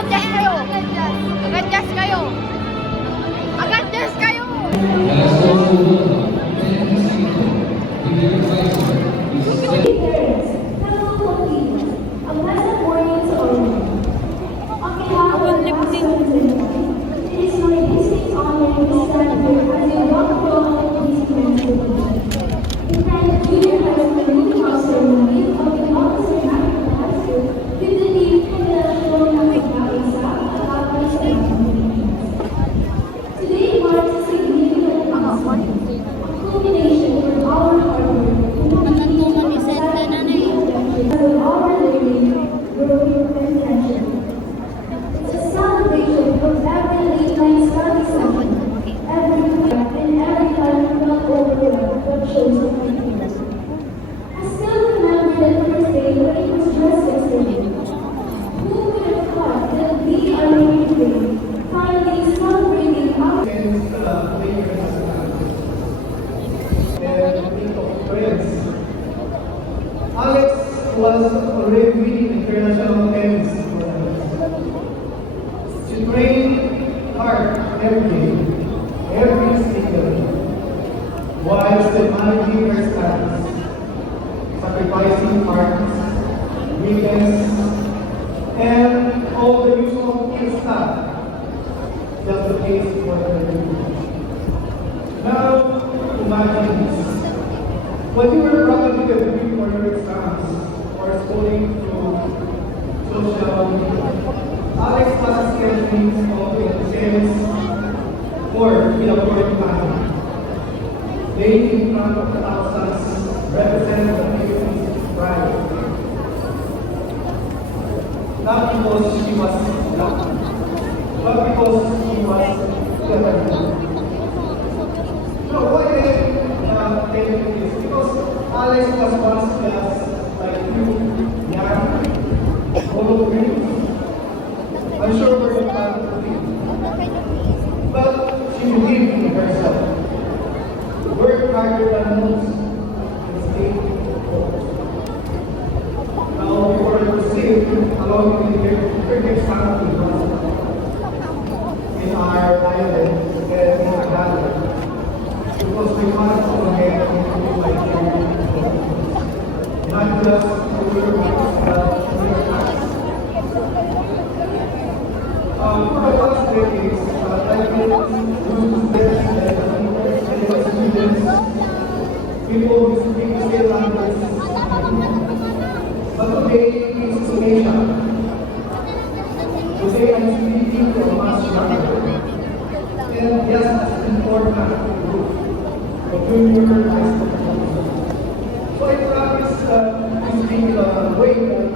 Mag-adjust kayo. Mag-adjust kayo. Mag-adjust kayo. Alex was already winning international tennis. She trained hard every day, every single day, while still managing her studies, sacrificing parties, weekends, and all the usual stuff just the case for her. Now, imagine this. When you were probably reviewing for your exams or scrolling through social media, Alex was scheduling all the exams for the appointed family. They in front of the thousands represent the people's pride. Not because she was lucky, but because she was clever. So why telling you this? Because Alex was once just like you, young, full of dreams. I'm sure we're not to believe. But she believed in herself. Worked harder than most and stayed focused. Now, before I proceed, allow me to give a quick example in our island and in our gallery. Because we want to forget people like you, not just over but for the past decades, I've been doing this and students, people who speak the same language. But today is Asia. Today I'm speaking to a much younger and just as important group. So I practice to speak in a way that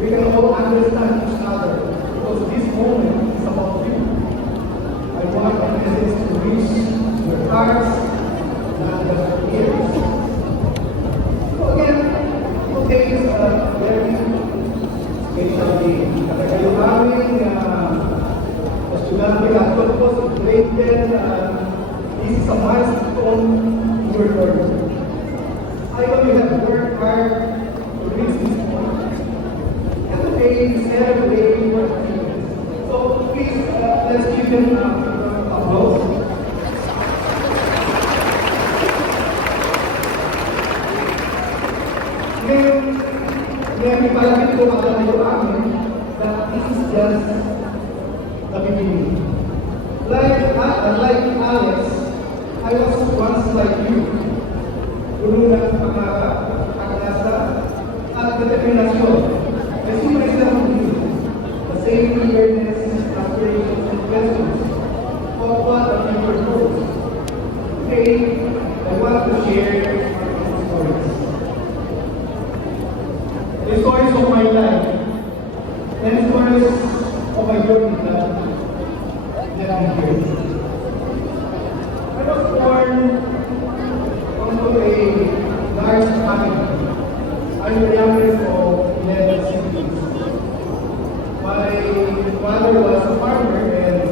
we can all understand each other, because this moment is about you. I want my message to reach your hearts and your ears. So again, today is a very special day. Kasi kayo namin, estudyante ka, po, grade 10, this is a milestone in your learning. I know you have worked hard to reach this point. And today is celebrating your achievements. So please, let's give them applause. Ngayon ipalapit ko magkakayo amin that this is just the beginning. Like Alex, I was once like you, puno ng pag-asa at determinasyon. Kasi may isang the same eagerness, aspirations, and questions of what the future holds. Today, I want to share my stories. The stories of my life and stories of my journey that I'm here. I was born into a large family. I'm the youngest of 11 siblings. My father was a farmer and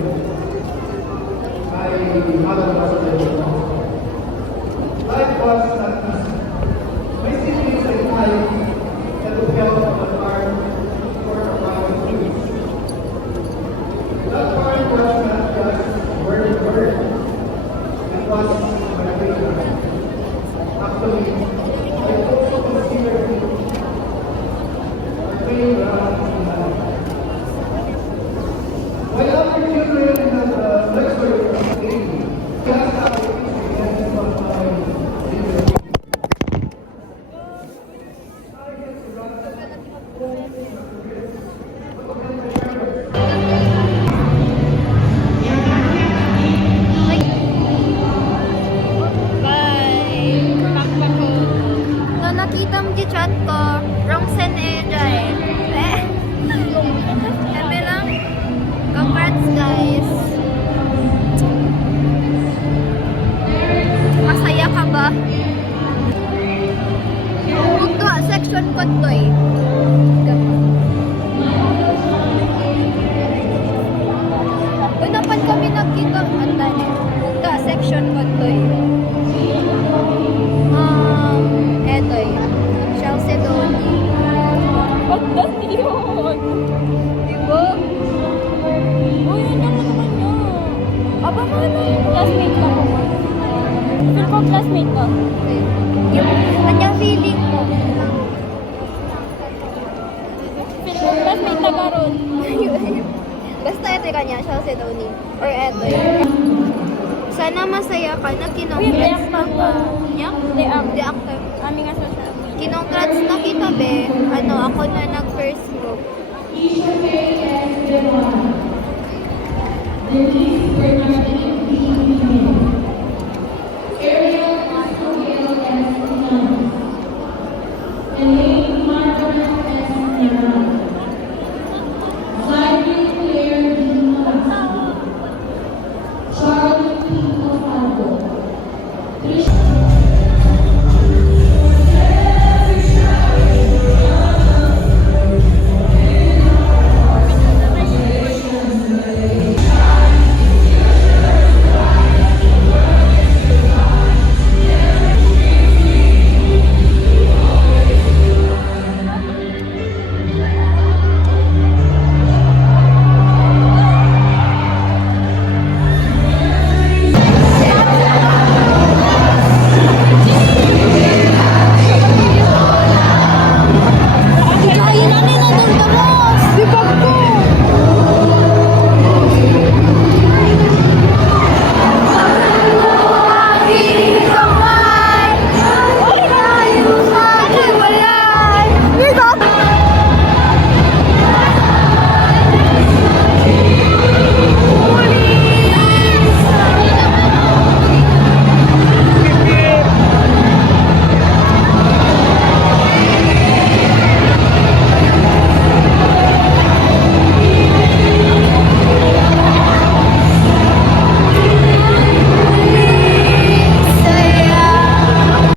my mother was a lady. Life was not easy. My siblings and I had to help on the farm for about 2 weeks. Dati yun. Diba? Uy, yun lang naman yun. Aba, mga na yung classmate ka ko. Feel ko classmate ka. Yung kanyang feeling ko. Feel ko classmate na karon. Basta ito yung kanya, siya si Tony. Or eto yun. Sana masaya ka na Uy, kinongrats react na na ka. ka. Yak? The act. The actor. Aming nga social media. Kinongrats na kita, be. Ano, ako na nag-first move.